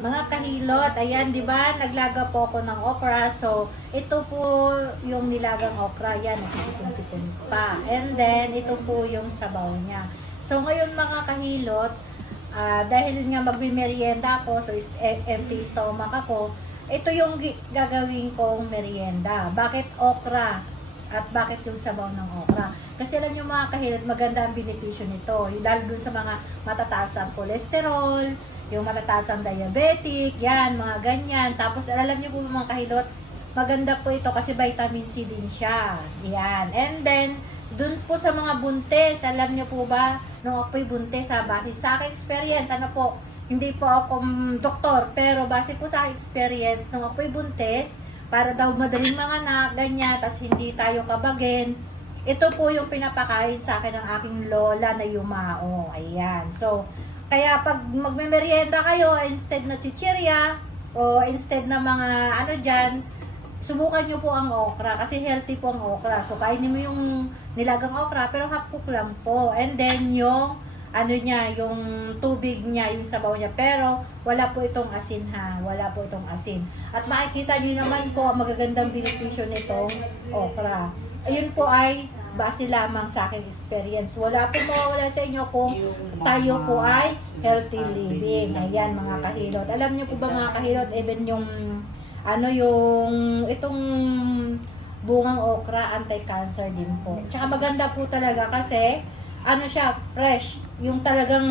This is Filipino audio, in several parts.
Mga kahilot, ayan, di ba? Naglaga po ako ng okra. So, ito po yung nilagang okra. Yan, nagsisipon-sipon pa. And then, ito po yung sabaw niya. So, ngayon mga kahilot, dahil nga magme-merienda ako, so empty stomach ako, ito yung gagawin kong merienda. Bakit okra? At bakit yung sabaw ng okra? Kasi alam nyo mga kahilot, maganda ang benepisyo nito. Yung dahil dun sa mga matataas ang kolesterol, yung matataas ang diabetic, yan, mga ganyan. Tapos alam nyo po mga kahilot, maganda po ito kasi vitamin C din siya. Yan. And then, dun po sa mga buntis, alam nyo po ba, nung ako'y buntis, base sa aking experience, ano po, hindi po ako doktor, pero base po sa aking experience, nung ako'y buntis, para daw madaling mga anak, ganyan, tas hindi tayo kabagin, ito po yung pinapakain sa akin ng aking lola na yumao. Ayan. So, kaya pag magme-merienda kayo, instead na chichirya, o instead na mga ano dyan, subukan nyo po ang okra, kasi healthy po ang okra. So, kainin mo yung nilagang okra, pero half cook lang po. And then, yung ano niya, yung tubig niya, yung sabaw niya. Pero, wala po itong asin ha. Wala po itong asin. At makikita niyo naman po ang magagandang benepisyo nitong okra. Ayun po ay base lamang sa aking experience. Wala po mawawala sa inyo kung tayo po ay healthy living. Ayan mga kahilot. Alam niyo po ba mga kahilot, even yung ano yung itong bungang okra, anti-cancer din po. Tsaka maganda po talaga kasi ano siya, fresh. Yung talagang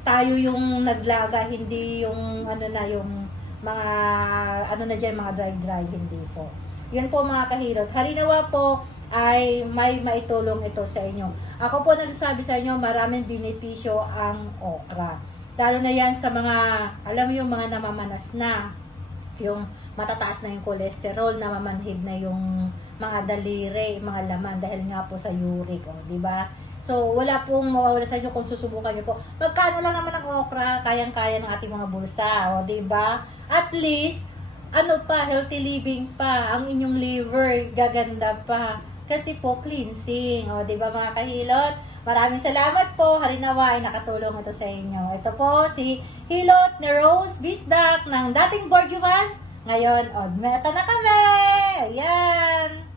tayo yung naglaga, hindi yung ano na yung mga ano na dyan, mga dry hindi po. Yun po mga kahilot. Harinawa po ay may maitulong ito sa inyo. Ako po nagsasabi sa inyo, maraming benepisyo ang okra. Lalo na yan sa mga, alam mo yung mga namamanas na, yung matataas na yung cholesterol, namamanhid na yung mga daliri, mga laman dahil nga po sa uric, di ba? So, wala pong mawawala sa inyo kung susubukan niyo po. Magkano lang naman ang okra, kayang-kaya ng ating mga bulsa, di ba? At least, ano pa, healthy living pa, ang inyong liver, gaganda pa. Kasi po, cleansing. O, di ba mga kahilot? Maraming salamat po. Harinawa ay nakatulong ito sa inyo. Ito po si Hilot ni Rose Bisdak ng dating Borjuman. Ngayon, Odmeta na kami! Ayan!